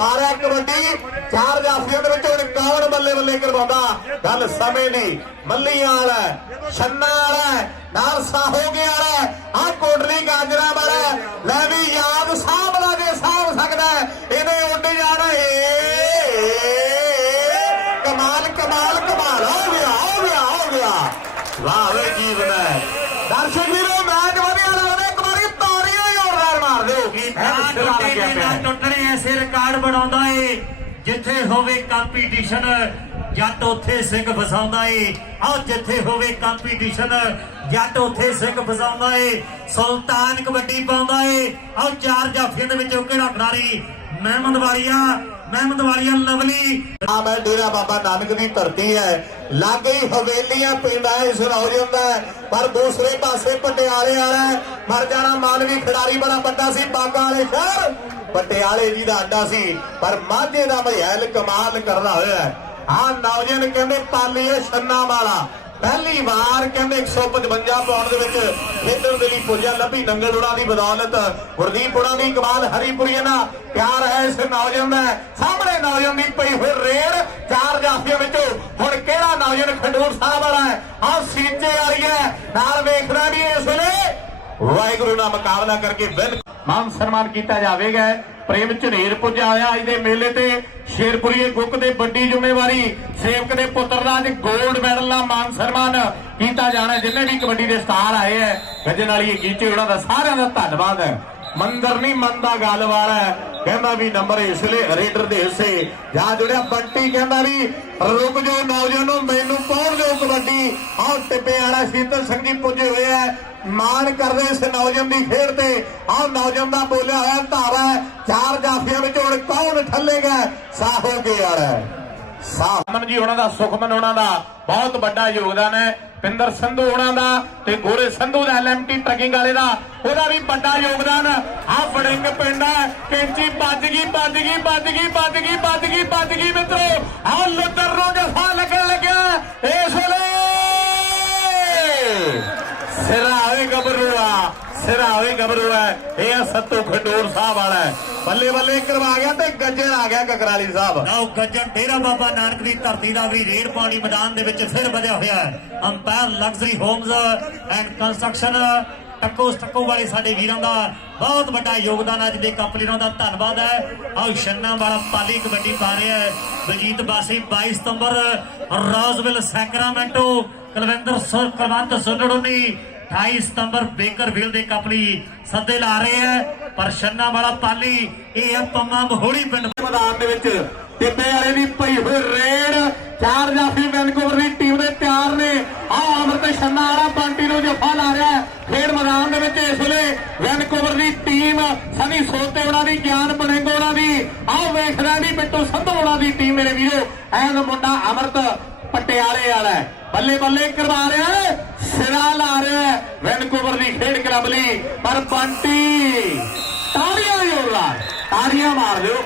12 ਕਬੱਡੀ, ਚਾਰ ਜਾਫੀਆਂ ਦੇ ਵਿੱਚ ਕੌਣ ਬੱਲੇ ਬੱਲੇ ਕਰਵਾਉਂਦਾ। ਗੱਲ ਸਮੇਂ ਦੀ। ਮੱਲੀਆਂ ਵਾਲਾ ਛੰਨਾ ਵਾਲਾ ਨਾਲ ਸਾਹੋ ਵਾਲਾ ਆ ਕੋਟਲੀ ਗਾਜਰਾ ਵਾਲਾ ਲੈ ਵੀ ਯਾਦ ਸਾਹਬ ਲਾ ਕੇ ਸਾਹਬ ਸਕਦਾ ਹੈ। ਇਹਨੇ ਉੱਡ ਜਾਣਾ ਏ। ਕਮਾਲ ਕਮਾਲ ਕਮਾਲ। ਹੋ ਗਿਆ ਹੋ ਗਿਆ ਹੋ ਗਿਆ। ਵਾਹ, ਵੇ ਜੀਵਨ ਹੈ। ਦਰਸ਼ਕ ਵੀਰੋ ਮੈਚ ਵਧੀਆ ਲੱਗਦਾ ਇੱਕ ਵਾਰੀ ਤਾੜੀਆਂ ਹੀ ਜ਼ੋਰਦਾਰ ਮਾਰ ਦਿਓ ਨਾ ਟੁੱਟੇ ਨੇ ਨਾ ਟੁੱਟਣੇ ਐਸੇ ਰਿਕਾਰਡ ਬਣਾਉਂਦਾ ਏ ਜਿੱਥੇ ਹੋਵੇ ਕੰਪੀਟੀਸ਼ਨ ਜੱਟ ਉੱਥੇ ਸਿੰਘ ਫਸਾਉਂਦਾ ਏ। ਆਹ ਜਿੱਥੇ ਹੋਵੇ ਕੰਪੀਟੀਸ਼ਨ ਜੱਟ ਉੱਥੇ ਸਿੰਘ ਫਸਾਉਂਦਾ ਏ। ਸੁਲਤਾਨ ਕਬੱਡੀ ਪਾਉਂਦਾ ਏ। ਆਹ ਚਾਰ ਜਾਫੀਆਂ ਦੇ ਵਿੱਚੋਂ ਕਿਹੜਾ ਖਿਡਾਰੀ? ਮਹਿਮਦ ਵਾਲੀਆ। ਮਹਿਮਦ ਲਵਲੀ। ਆ ਮੈਂ ਡੇਰਾ ਬਾਬਾ ਨਾਨਕ ਦੀ ਧਰਤੀ ਹੈ। ਲਾਗੇ ਹੀ ਹਵੇਲੀਆਂ ਪਿੰਡ ਹੈ, ਇਸ ਨੌਜਵਾਨ ਦਾ ਪਰ ਦੂਸਰੇ ਪਾਸੇ ਪਟਿਆਲੇ ਵਾਲਾ ਮਰ ਜਾਣਾ ਮਾਨਵੀ ਖਿਡਾਰੀ ਬੜਾ ਵੱਡਾ ਸੀ, ਬਾਗਾ ਵਾਲੇ ਸ਼ਹਿਰ। ਪਟਿਆਲੇ ਜੀ ਦਾ ਅੱਡਾ ਸੀ, ਪਰ ਮਾਝੇ ਦਾ ਮਹਿਲ ਕਮਾਲ ਕਰਦਾ ਹੋਇਆ ਹੈ। ਆ ਨੌਜਵਾਨ ਕਹਿੰਦੇ ਪਾਲੀਏ ਛੰਨਾ ਵਾਲਾ। ਪਹਿਲੀ ਵਾਰ ਕਹਿੰਦੇ 155 ਪਾਉਂਡ ਦੇ ਵਿੱਚ ਖੇਡਣ ਦੇ ਲਈ ਪੁੱਜਿਆ ਲੱਭੀ ਨੰਗਲ ਦੀ ਬਦੌਲਤ। ਗੁਰਦੀਪ ਦੀ ਕਮਾਲ ਹਰੀਪੁਰੀਆ ਨਾਲ ਪਿਆਰ ਹੈ, ਇਸ ਨੌਜਵਾਨ ਦਾ। ਸਾਹਮਣੇ ਨੌਜਵਾਨ ਦੀ ਪਈ ਹੋਈ ਰੇਡ ਚਾਰ ਜਾਫੀਆਂ ਵਿੱਚੋਂ ਹੁਣ ਕਿਹੜਾ ਨੌਜਵਾਨ ਖੰਡੂਰ ਸਾਹਿਬ ਵਾਲਾ ਹੈ? ਆਹ ਸੀਚੇ ਵਾਲੀ ਹੈ। ਨਾਲ ਵੇਖਣਾ ਵੀ ਇਸ ਵੇਲੇ ਵਾਹਿਗੁਰੂ ਨਾਲ ਮੁਕਾਬਲਾ ਕਰਕੇ ਬਿਲ ਮਾਨ ਸਨਮਾਨ ਕੀਤਾ ਜਾਵੇਗਾ। ਪ੍ਰੇਮ ਝਨੇਰ ਪੁੱਜਾ ਹੋਇਆ ਅੱਜ ਦੇ ਮੇਲੇ ਤੇ। ਸ਼ੇਰਪੁਰੀਏ ਗੁੱਕ ਦੇ ਵੱਡੀ ਜ਼ਿੰਮੇਵਾਰੀ। ਸੇਵਕ ਦੇ ਪੁੱਤਰ ਦਾ ਅੱਜ 골ਡ ਮੈਡਲ ਸਨਮਾਨ ਕੀਤਾ ਜਾਣਾ ਜਿੰਨੇ ਵੀ ਕਬੱਡੀ ਦੇ ਸਟਾਰ ਆਏ ਹੈ। ਗੱਜਣ ਵਾਲੀ ਗੀਚੇ ਉਹਨਾਂ ਦਾ ਸਾਰਿਆਂ ਦਾ ਧੰਨਵਾਦ ਹੈ। ਮੰਦਰ ਨਹੀਂ ਮੰਨਦਾ ਗੱਲ ਵਾਲਾ ਕਹਿੰਦਾ ਵੀ ਨੰਬਰ ਇਸ ਲਈ ਰੇਡਰ ਦੇ ਹਿੱਸੇ ਜਾ ਜੁੜਿਆ। ਬੰਟੀ ਕਹਿੰਦਾ ਵੀ ਰੁਕ ਜੋ ਨੌਜਵਾਨੋ, ਮੈਨੂੰ ਪਾਉਣ ਦਿਓ ਕਬੱਡੀ। ਆਹ ਟਿੱਬੇ ਵਾਲਾ ਸ਼ੀਤਲ ਸਿੰਘ ਜੀ ਪੁੱਜੇ ਹੋਏ ਆ ਮਾਣ ਕਰਦੇ ਇਸ ਨੌਜਵਾਨ ਦੀ ਖੇਡ ਤੇ। ਆਹ ਨੌਜਵਾਨ ਦਾ ਬੋਲਿਆ ਹੋਇਆ ਧਾਰਾ ਚਾਰ ਜਾਫੀਆਂ ਵਿੱਚ ਹੁਣ ਕੌਣ ਠੱਲੇਗਾ? ਸਾਹੋ ਕੇ ਵਾਲਾ ਸਾਹਮਣ ਜੀ ਉਹਨਾਂ ਦਾ ਸੁਖਮਨ ਉਹਨਾਂ ਦਾ, ਬਹੁਤ ਵੱਡਾ ਯੋਗਦਾਨ ਹੈ। ਪਿੰਦਰ ਸੰਧੂ ਉਹਨਾਂ ਦਾ ਤੇ ਗੋਰੇ ਸੰਧੂ ਦਾ ਐਲਐਮਟੀ ਟਰਕਿੰਗ ਵਾਲੇ ਦਾ, ਉਹਦਾ ਵੀ ਵੱਡਾ ਯੋਗਦਾਨ। ਆ ਫੜਿੰਗ ਪਿੰਡ ਹੈ, ਕੈਂਚੀ ਵੱਜ ਗਈ ਵੱਜ ਗਈ ਵੱਜ ਗਈ ਵੱਜ ਗਈ ਵੱਜ ਗਈ ਵੱਜ ਗਈ ਮਿੱਤਰੋ। ਆ ਲੁੱਦਰ ਨੂੰ ਜਫਾ ਲੱਗਣ ਲੱਗਿਆ। ਇਸ ਵੇਲੇ ਸਿਰਾਵੇ ਗੱਭਰੂਆ ਸਿਰਾਵੇ ਗੱਭਰੂਆ ਇਹ ਆ ਸੱਤੂ ਖੰਡੂਰ ਸਾਹਿਬ ਵਾਲਾ ਹੈ। ਬੱਲੇ ਬੱਲੇ ਕਰਵਾ ਗਿਆ ਤੇ ਗੱਜਣ ਆ ਗਿਆ ਕਕਰਾਲੀ ਸਾਹਿਬ। ਲਓ ਗੱਜਣ ਡੇਰਾ ਬਾਬਾ ਨਾਨਕ ਦੀ ਧਰਤੀ ਦਾ ਵੀ ਰੇਡ ਪਾਣੀ ਮੈਦਾਨ ਦੇ ਵਿੱਚ ਫਿਰ ਵਧਿਆ ਹੋਇਆ ਹੈ। Empire luxury homes and construction ਟੱਕੋ ਟੱਕੋ ਵਾਲੇ ਸਾਡੇ ਵੀਰਾਂ ਦਾ ਬਹੁਤ ਵੱਡਾ ਯੋਗਦਾਨ ਅੱਜ ਦੇ ਕੱਪ ਦਾ ਧੰਨਵਾਦ ਹੈ। ਆਓ ਛੰਨਾ ਵਾਲਾ ਪਾਲੀ ਕਬੱਡੀ ਪਾ ਰਿਹਾ ਹੈ। ਬਜੀਤ ਬਾਸੀ 22 ਸਤੰਬਰ ਰੋਜ਼ਵਿਲ ਸੈਕਰਾਮੈਂਟੋ ਕੁਲਵਿੰਦਰ ਸੁਰ ਕੁਲਵੰਤ 28 ਸਤੰਬਰ ਬੇਕਰਵਿਲ ਦੇ ਕੱਪ ਲਈ ਸੱਦੇ ਲਾ ਰਹੇ ਹੈ, ਪਰ ਛੰਨਾ ਵਾਲਾ ਪਾਲੀ, ਇਹ ਹੈ ਪੰਮਾ ਮਹੋੜੀ ਪਿੰਡ। ਮੈਦਾਨ ਦੇ ਵਿੱਚ ਟਿੱਬੇ ਵਾਲੇ ਦੀ ਪਈ ਹੋਈ ਰੇਡ, ਚਾਰ ਜਾਫੀ ਵੈਨਕੂਵਰ ਦੀ ਟੀਮ ਦੇ ਤਿਆਰ ਨੇ। ਆ ਅਮਰਤ ਛੰਨਾ ਵਾਲਾ ਬੰਟੀ ਨੂੰ ਜਫਾ ਲਾ ਰਿਹਾ ਹੈ। ਖੇਡ ਮੈਦਾਨ ਦੇ ਵਿੱਚ ਇਸ ਵੇਲੇ ਵੈਨਕੂਵਰ ਦੀ ਟੀਮ, ਸਨੀ ਸੋਤੇ ਉਹਨਾਂ ਦੀ, ਗਿਆਨ ਬਣੇਗੋ ਉਹਨਾਂ ਦੀ। ਆਹ ਵੇਖਦਾ ਨਹੀਂ ਬਿੱਟੂ ਸੰਧੂ ਉਹਨਾਂ ਦੀ ਟੀਮ ਮੇਰੇ ਵੀਰੋ। ਐਨ ਮੁੰਡਾ ਅਮਰਤ ਪਟਿਆਲੇ ਵਾਲਾ ਬੱਲੇ ਬੱਲੇ ਕਰਵਾ ਰਿਹਾ ਹੈ, ਸਿਰਾ ਲਾ ਰਿਹਾ ਹੈ। ਵੈਨਕੂਵਰ ਦੀ ਖੇਡ ਕਲੱਬ ਲਈ ਪਰ ਬੰਟੀ ਤਾੜੀਆਂ ਜੋੜਦਾ ਤਾੜੀਆਂ ਮਾਰ ਦਿਓ।